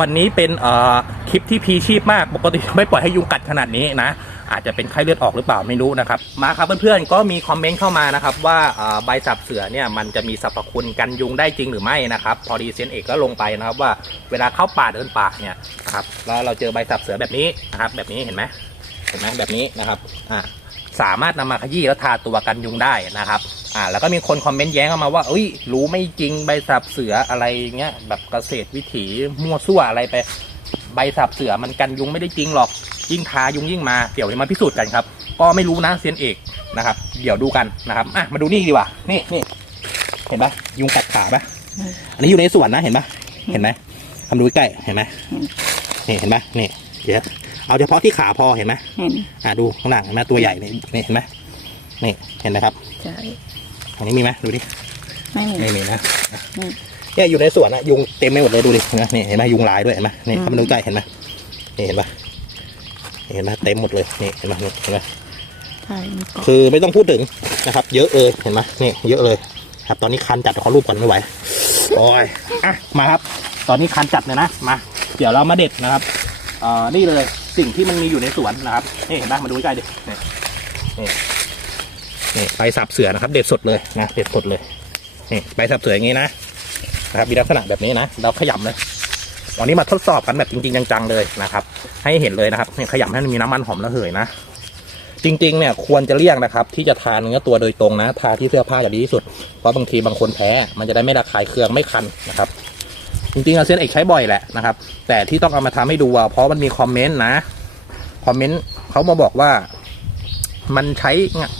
วันนี้เป็นเอ่อคลิปที่พีชีพมาก ปกติไม่ปล่อยให้ยุงกัดขนาดนี้นะ อาจจะเป็นไข้เลือดออกหรือเปล่าไม่รู้นะครับ มาครับเพื่อนๆก็มีคอมเมนต์เข้ามานะครับ ว่าใบสับเสือเนี่ยมันจะมีสรรพคุณกันยุงได้จริงหรือไม่นะครับ พอดีเซียนเอกก็ลงไปนะครับว่าเวลาเข้าป่าเดินป่าเนี่ยนะครับแล้วเราเจอใบสับเสือแบบนี้นะครับ แบบนี้เห็นไหมเห็นไหมแบบนี้นะครับอ่าสามารถนำมาขยี้แล้วทาตัวกันยุงได้นะครับ อ่า แล้วก็มีคนคอมเมนต์แย้งเข้ามาว่าเอ้ย รู้ไม่จริงใบสับเสืออะไรเงี้ยแบบเกษตรวิถีมั่วซั่วอะไรไป ใบสับเสือมันกันยุงไม่ได้จริงหรอกยิ่งทายุงยิ่งมาเดี๋ยวมาพิสูจน์กันครับ ก็ไม่รู้นะเซียนเอกนะครับ เดี๋ยวดูกันนะครับอะมาดูนี่ดีกว่านี่นี่เห็นปะยุงกัดขาปะอันนี้อยู่ในสวนนะเห็นปะเห็นไหมทำดูใกล้ๆเห็นไหมนี่เห็นปะนี่เดี๋ยวเอาเฉพาะที่ขาพอเห็นไหมเห็นอะดูข้างหลังเห็นไหมตัวใหญ่นี่นี่เห็นไหมนี่เห็นไหมครับใช่ อันนี้มีไหมดูดิไม่มี ไม่มีนะอืม เนี่ยอยู่ในสวนนะยุงเต็มไปหมดเลยดูดิเห็นไหมนี่เห็นไหมยุงลายด้วยเห็นไหมนี่อืมเข้ามาดูใกล้เห็นไหมนี่เห็นปะนี่เห็นไหมเต็มหมดเลยนี่เห็นไหมนี่เห็นไหม ใช่มีเกาะคือไม่ต้องพูดถึงนะครับ เยอะเลยเห็นไหมนี่เยอะเลยครับ ตอนนี้คันจัดขอรูปก่อนไม่ไหวโอ้ยอะมาครับ ตอนนี้คันจัดเลยนะมาเดี๋ยวเรามาเด็ดนะครับเอ่อนี่เลยสิ่งที่มันมีอยู่ในสวนนะครับนี่เห็นไหมมาดูใกล้ๆดินี่นี่ นี่ใบสับเสือนะครับเด็ดสดเลยนะเด็ดสดเลยนี่ใบสับเสืออย่างนี้นะนะครับมีลักษณะแบบนี้นะเราขยำเลยวันนี้มาทดสอบกันแบบจริง ๆ จังๆเลยนะครับ ให้เห็นเลยนะครับนี่ขยำให้มันมีน้ำมันหอมระเหยนะจริงๆเนี่ยควรจะเลี่ยงนะครับ ที่จะทาเนื้อตัวโดยตรงนะทาที่เสื้อผ้าจะดีที่สุดเพราะบางทีบางคนแพ้มันจะได้ไม่ระคายเคืองไม่คันนะครับ จริงๆเอาเซียนเอกใช้บ่อยแหละนะครับ แต่ที่ต้องเอามาทำให้ดูอะเพราะมันมีคอมเมนต์นะคอมเมนต์เขามาบอกว่า มันใช้เอ่อ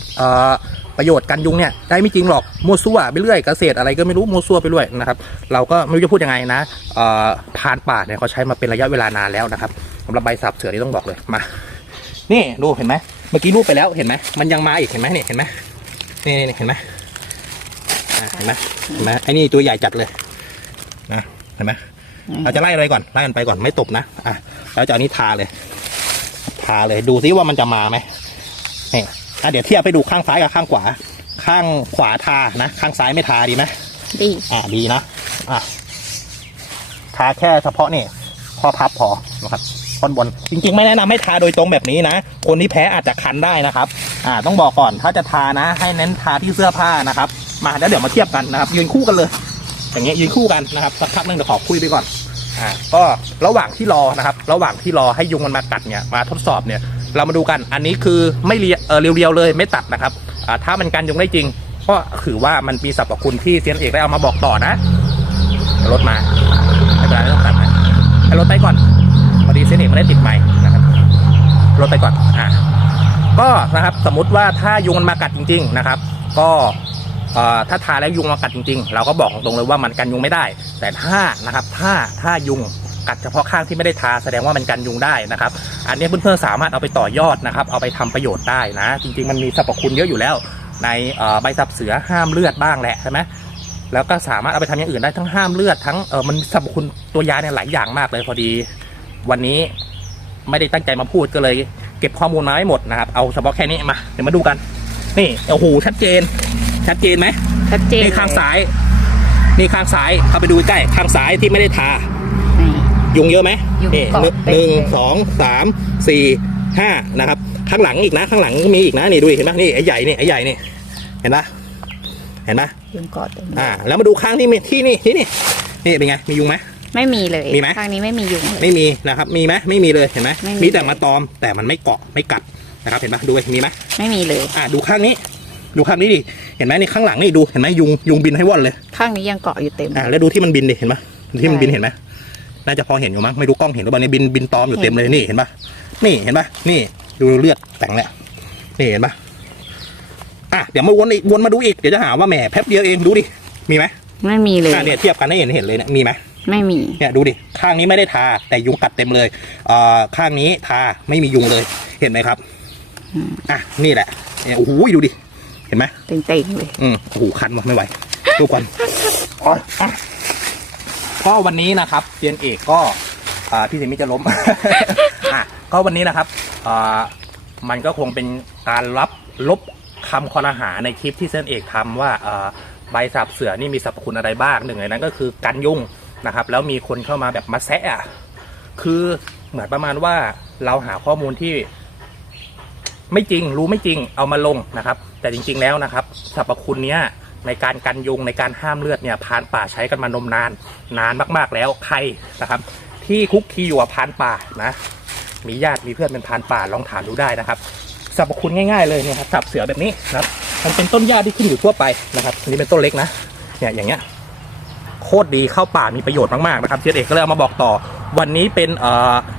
ประโยชน์กันยุงเนี่ยได้ไม่จริงหรอกมั่วซั่วไปเรื่อยเกษตรอะไรก็ไม่รู้มั่วซั่วไปเรื่อยนะครับเราก็ไม่รู้จะพูดยังไงนะเอ่อพรานป่าเนี่ยเขาใช้มาเป็นระยะเวลานานแล้วนะครับสำหรับใบสับเสือที่ต้องบอกเลยมา นี่ดูเห็นไหมเมื่อกี้รูปไปแล้วเห็นไหมมันยังมาอีกเห็นไหมเนี่ยเห็นไหมนี่นี่เห็นไหมอะเห็นไหมเห็นไหมไอ้นี่ตัวใหญ่จัดเลยนะเห็นไหมเราจะไล่อะไรก่อนไล่กันไปก่อนไม่ตบนะอะแล้วจะเอานี้ทาเลย ทาเลยดูซิว่ามันจะมาไหมนี่ อะเดี๋ยวเทียบไปดูข้างซ้ายกับข้างขวา ข้างขวาทานะ ข้างซ้ายไม่ทาดีไหมดี อ่าดีนะอะทาแค่เฉพาะนี่ข้อพับพอนะครับท่อนบนจริง ๆ ไม่แนะนำให้ทาโดยตรงแบบนี้นะ คนที่แพ้อาจจะคันได้นะครับ อ่า ต้องบอกก่อนถ้าจะทานะ ให้เน้นทาที่เสื้อผ้านะครับ มาแล้วเดี๋ยวมาเทียบกันนะครับ ยืนคู่กันเลย อย่างเงี้ยยืนคู่กันนะครับสักพักหนึงเดี๋ยวขอคุยไปก่อน อ่า ก็ระหว่างที่รอนะครับ ระหว่างที่รอให้ยุงมันมากัดเนี่ยมาทดสอบเนี่ย เรามาดูกันอันนี้คือไม่เรียเออเรียวๆเลยไม่ตัดนะครับอ่าถ้ามันกันยุงได้จริง ก็ถือว่ามันมีสรรพคุณที่เซียนเอกได้เอามาบอกต่อนะรถมาไม่เป็นไรไม่ต้องตัดนะให้รถไปก่อนพอดีเซียนเอกไม่ได้ติดไม้นะครับรถไปก่อนอ่าก็นะครับสมมติว่าถ้ายุงมันมากัดจริง ๆนะครับ ก็ถ้าทาแล้วยุงมากัดจริงๆ เราก็บอกตรงเลยว่ามันกันยุงไม่ได้ แต่ถ้านะครับถ้าถ้ายุง กัดเฉพาะข้างที่ไม่ได้ทาแสดงว่ามันกันยุงได้นะครับ อันนี้เพื่อนๆสามารถเอาไปต่อยอดนะครับ เอาไปทำประโยชน์ได้นะ จริงๆมันมีสรรพคุณเยอะอยู่แล้ว ในเอ่อใบสับเสือห้ามเลือดบ้างแหละใช่ไหมแล้วก็สามารถเอาไปทำอย่างอื่นได้ทั้งห้ามเลือดทั้งเออมันสรรพคุณตัวยาเนี่ยหลายอย่างมากเลยพอดี วันนี้ไม่ได้ตั้งใจมาพูดก็เลย เก็บข้อมูลมาไม่หมดนะครับ เอาเฉพาะแค่นี้มาเดี๋ยวมาดูกัน นี่โอ้โหชัดเจน ชัดเจนไหมชัดเจนนี่ข้างซ้าย นี่ข้างซ้ายเอาไปดูใกล้ข้างซ้ายที่ไม่ได้ทานี่ ยุงเยอะไหมยุงนี่เกาะหนึ่งเต็มหนึ่งเลยสองสามสี่ห้านะครับ ข้างหลังอีกนะ ข้างหลังก็มีอีกนะนี่ดูดิเห็นไหมนี่ไอ้ใหญ่นี่ไอ้ใหญ่นี่เห็นปะเห็นปะยุงเกาะเต็มเลยอ่า แล้วมาดูข้างที่มีที่นี่ที่นี่นี่เป็นไงมียุงไหม ไม่มีเลยมีไหม ทางนี้ไม่มียุงเลย ไม่มีนะครับ มีไหมไม่มีเลยเห็นไหมไม่มี มีแต่มาตอมแต่มันไม่เกาะไม่กัดนะครับ เห็นปะดูดิมีไหม ไม่มีเลย อ่าดูข้างนี้ ดูข้างนี้ดิเห็นไหมนี่ข้างหลังนี่ดูเห็นไหมยุงยุงบินให้ว่อนเลยข้างนี้ยังเกาะอยู่เต็ม อ่าแล้วดูที่มันบินดิเห็นปะดูที่มันใช่บินเห็นไหม น่าจะพอเห็นอยู่มั้งไม่รู้กล้องเห็นหรือเปล่าเนี่ยบินบินตอมอยู่เต็มเลยนี่เห็นปะนี่เห็นปะนี่ดูเลือดแต่งแหละนี่เห็นปะอะเดี๋ยวมาวนอีกวนมาดูอีกเดี๋ยวจะหาว่าแหมแป๊บเดียวเองดูดิมีไหมไม่มีเลยอะเนี่ยเทียบกันให้เห็นเห็นเลยเนี่ยมีไหมไม่มีเนี่ยดูดิข้างนี้ไม่ได้ทาแต่ยุงกัดเต็มเลยเอ่อข้างนี้ทาไม่มียุงเลยเห็นไหมครับอืมอะนี่แหละเนี่ยโอ้โหดูดิเห็นไหมเต็มๆเลยอืมโอ้โหคันว่ะไม่ไหวดูก่อนอ๋ออะ ก็วันนี้นะครับเซียนเอกก็อ่าพี่เซมิจะล้ม อะก็วันนี้นะครับอ่ามันก็คงเป็นการรับลบคำคอรหาในคลิปที่เซนเอกทำว่าอ่าใบสับเสือนี่มีสรรพคุณอะไรบ้างหนึ่งในนั้นก็คือกันยุงนะครับ แล้วมีคนเข้ามาแบบมาแซะอะคือเหมือนประมาณว่าเราหาข้อมูลที่ ไม่จริงรู้ไม่จริงเอามาลงนะครับ แต่จริง ๆแล้วนะครับสรรพคุณเนี้ย ในการกันยุงในการห้ามเลือดเนี่ยพานป่าใช้กันมานมนาน นานมากๆแล้วใครนะครับ ที่คุกคีอยู่กับพานป่านะมีญาติมีเพื่อนเป็นพานป่าลองถามดูได้นะครับสรรพคุณง่ายๆเลยเนี่ยครับสับเสือแบบนี้นะครับมันเป็นต้นหญ้าที่ขึ้นอยู่ทั่วไปนะครับอันนี้เป็นต้นเล็กนะเนี่ยอย่างเงี้ยโคตรดีเข้าป่ามีประโยชน์มากๆนะครับเชียเอกก็เลยเอามาบอกต่อ วันนี้เป็น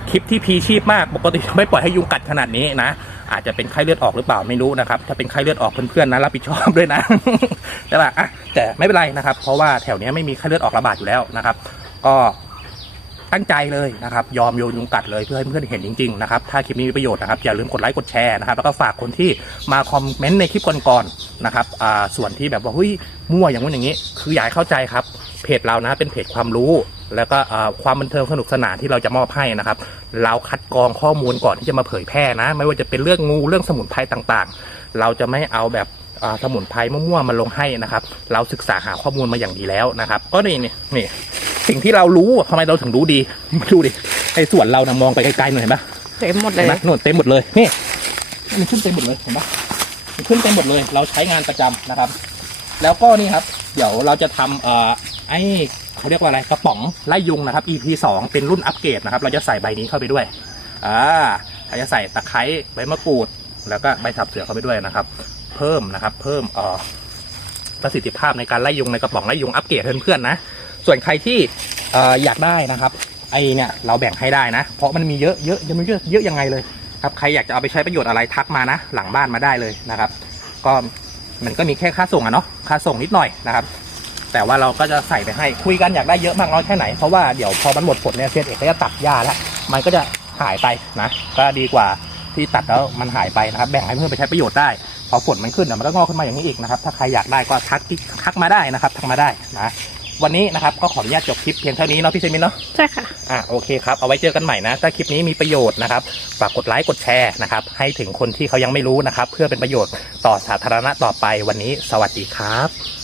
คลิปที่พีชีพมาก ปกติไม่ปล่อยให้ยุงกัดขนาดนี้นะ อาจจะเป็นไข้เลือดออกหรือเปล่าไม่รู้นะครับ ถ้าเป็นไข้เลือดออกเพื่อนๆนะรับผิดชอบด้วยนะ แต่ว่าอะแต่ไม่เป็นไรนะครับ เพราะว่าแถวเนี้ยไม่มีไข้เลือดออกระบาดอยู่แล้วนะครับ ก็ตั้งใจเลยนะครับ ยอมโยนยุงกัดเลยเพื่อให้เพื่อนๆเห็นจริงๆนะครับ ถ้าคลิปนี้มีประโยชน์นะครับ อย่าลืมกดไลค์กดแชร์นะครับ แล้วก็ฝากคนที่มาคอมเมนต์ในคลิปก่อนๆนะครับอ่าส่วนที่แบบว่าเฮ้ยมั่วอย่างนู้นอย่างนี้ คืออยากเข้าใจครับ เพจเรานะเป็นเพจความรู้ แล้วก็เอ่อความบันเทิงสนุกสนานที่เราจะมอบให้นะครับ เราคัดกรองข้อมูลก่อนที่จะมาเผยแพร่นะ ไม่ว่าจะเป็นเรื่องงูเรื่องสมุนไพรต่างๆ เราจะไม่เอาแบบอ่าสมุนไพรมั่วๆมาลงให้นะครับ เราศึกษาหาข้อมูลมาอย่างดีแล้วนะครับ ก็นี่นี่นี่สิ่งที่เรารู้ทำไมเราถึงรู้ดีมาดูดิไอ้ส่วนเรานะมองไปไกลๆหน่อยเห็นปะเต็มหมดเลเห็นยไหมโน่นเต็มหมดเลยนี่มันขึ้นเต็มหมดเลยเห็นปะมันขึ้นเต็มหมดเลย เราใช้งานประจำนะครับ แล้วก็นี่ครับ เดี๋ยวเราจะทำเอ่อไอ้ เขาเรียกว่าอะไรกระป๋องไล่ยุงนะครับ EP สองเป็นรุ่นอัปเกรดนะครับเราจะใส่ใบนี้เข้าไปด้วยอ่าเราจะใส่ตะไคร้ใบมะกรูด แล้วก็ใบสับเสือเข้าไปด้วยนะครับ เพิ่มนะครับ เพิ่มอ่อประสิทธิภาพในการไล่ยุงในกระป๋องไล่ยุงอัปเกรดเพื่อนๆนะ ส่วนใครที่เอ่ออยากได้นะครับไอเนี่ยเราแบ่งให้ได้นะ เพราะมันมีเยอะเยอะยังไม่เยอะเยอะยังไงเลยครับใครอยากจะเอาไปใช้ประโยชน์อะไรทักมานะ หลังบ้านมาได้เลยนะครับ ก็มันก็มีแค่ค่าส่งอะเนาะค่าส่งนิดหน่อยนะครับ แต่ว่าเราก็จะใส่ไปให้คุยกันอยากได้เยอะมากน้อยแค่ไหน เพราะว่าเดี๋ยวพอมันหมดผลเนี่ยเซียนเอกก็จะตัดหญ้าแล้วมันก็จะหายไปนะ ก็ดีกว่าที่ตัดแล้วมันหายไปนะครับ แบ่งให้เพื่อนไปใช้ประโยชน์ได้ พอฝนมันขึ้นเดี๋ยวมันก็งอกขึ้นมาอย่างนี้อีกนะครับ ถ้าใครอยากได้ก็ทักทักมาได้นะครับทักมาได้นะ วันนี้นะครับก็ขออนุญาตจบคลิปเพียงเท่านี้เนาะพี่เซมินเนาะ ใช่ค่ะ อะโอเคครับ เอาไว้เจอกันใหม่นะ ถ้าคลิปนี้มีประโยชน์นะครับฝากกดไลค์กดแชร์นะครับ ให้ถึงคนที่เขายังไม่รู้นะครับ เพื่อเป็นประโยชน์ต่อสาธารณะต่อไปวันนี้ สวัสดีครับ